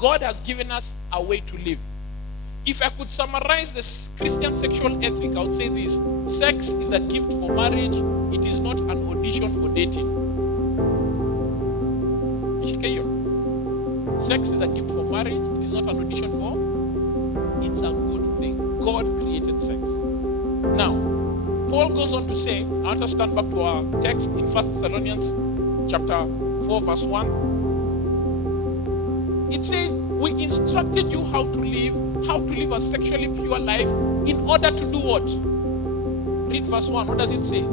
God has given us a way to live. If I could summarize this Christian sexual ethic, I would say this: sex is a gift for marriage. It is not an audition for dating. Sex is a gift for marriage. It is not an audition for. It's a good thing. God created sex. Now, Paul goes on to say, I want to stand back to our text in 1 Thessalonians chapter 4, verse 1. It says, we instructed you how to live a sexually pure life in order to do what? Read verse 1. What does it say?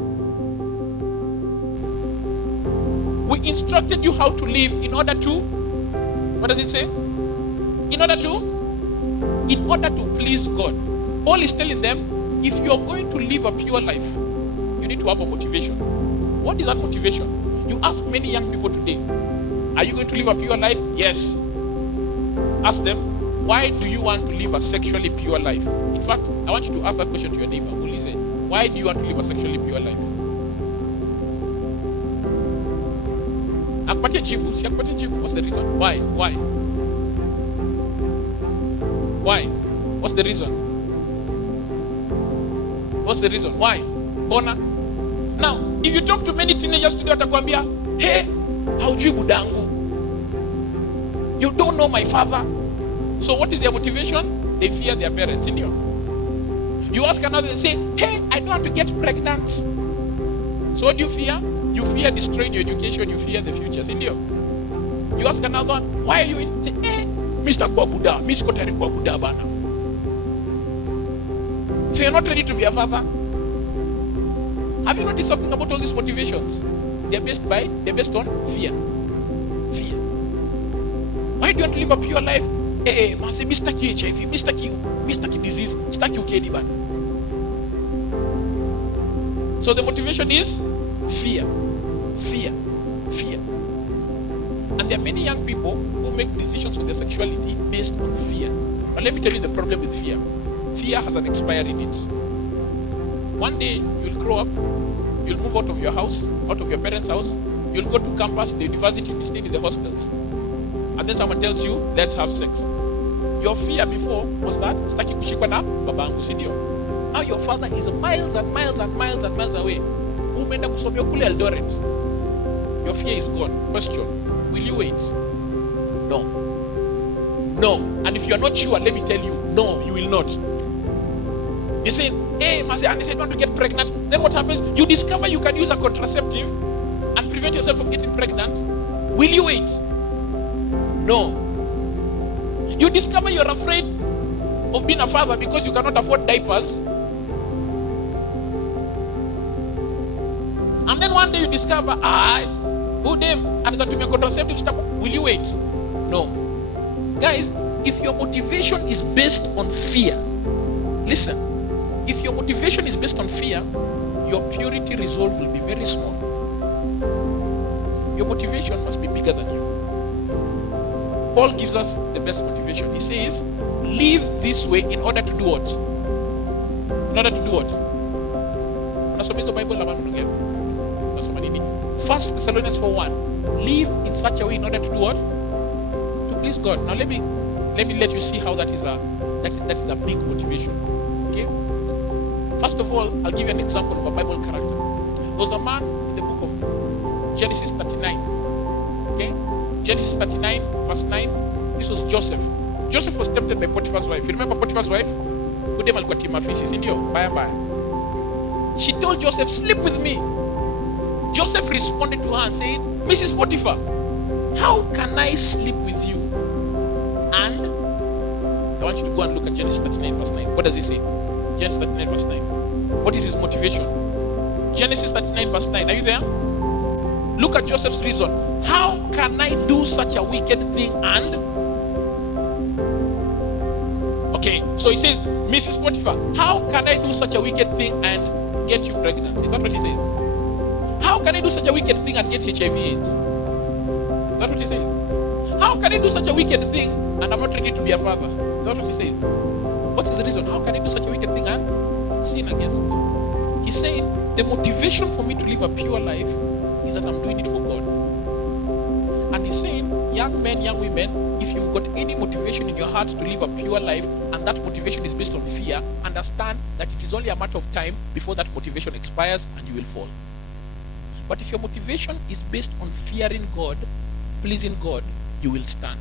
We instructed you how to live in order to, what does it say? In order to please God. Paul is telling them, if you're going to live a pure life, you need to have a motivation. What is that motivation? You ask many young people today, are you going to live a pure life? Yes. Ask them, why do you want to live a sexually pure life? In fact, I want you to ask that question to your neighbor who listens. Why do you want to live a sexually pure life? Akupatie jibu. What's the reason? Why? What's the reason? Why? Bona? Now, if you talk to many teenagers today, watakwambia, hey, haujui budangu. You don't know my father. So what is their motivation? They fear their parents. You ask another, they say, hey, I don't want to get pregnant. So what do you fear? You fear destroying your education. You fear the future. You ask another one, why are you in? Say, hey, Mr. Kwabuda, Miss Kotari Kwabuda Bana. So you're not ready to be a father? Have you noticed something about all these motivations? They're based on fear. Why do you want to live a pure life? Man say, Mr. HIV, Mr. disease, Mr. Kedi Bana. So the motivation is fear. And there are many young people who make decisions with their sexuality based on fear. But let me tell you the problem with fear. Fear has an expiry date. One day you'll grow up, you'll move out of your house, out of your parents' house, you'll go to campus, the university, you'll stay in the hostels. And then someone tells you, let's have sex. Your fear before was that, staki kushikwa na babangu, sindio? Now your father is miles and miles away. Umeenda kusomea kule Eldoret. Your fear is gone. Question, will you wait? No. And if you are not sure, let me tell you, no, you will not. You say, hey, Mazi, I said not to get pregnant. Then what happens? You discover you can use a contraceptive and prevent yourself from getting pregnant. Will you wait? No. You discover you're afraid of being a father because you cannot afford diapers. And then one day you discover, who them? And that to me a contraceptive stuff. Will you wait? No. Guys, if your motivation is based on fear, listen, if your motivation is based on fear, your purity resolve will be very small. Your motivation must be bigger than you. Paul gives us the best motivation. He says, live this way in order to do what? In order to do what? Nasoma hizo Bible ama mtu gani? Nasoma nini? 1 Thessalonians 4:1. Live in such a way in order to do what? To please God. Now let me let you see how that is a big motivation. Okay? First of all, I'll give you an example of a Bible character. There was a man in the book of Genesis 39. Okay? Genesis 39, verse 9. This was Joseph. Joseph was tempted by Potiphar's wife. You remember Potiphar's wife? Udem alikuwa timafisi, si ndio? Bye. She told Joseph, sleep with me. Joseph responded to her and said, Mrs. Potiphar, how can I sleep with you? And I want you to go and look at Genesis 39, verse 9. What does he say? Genesis 39, verse 9. What is his motivation? Genesis 39, verse 9. Are you there? Look at Joseph's reason. How can I do such a wicked thing and... Okay, so he says, Mrs. Potiphar, how can I do such a wicked thing and get you pregnant? Is that what he says? How can I do such a wicked thing and get HIV AIDS? Is that what he says? How can I do such a wicked thing and I'm not ready to be a father? Is that what he says? What is the reason? How can I do such a wicked thing and sin against God? He's saying, the motivation for me to live a pure life is that I'm doing it for God. And he's saying, young men, young women, if you've got any motivation in your heart to live a pure life, and that motivation is based on fear, understand that it is only a matter of time before that motivation expires and you will fall. But if your motivation is based on fearing God, pleasing God, you will stand.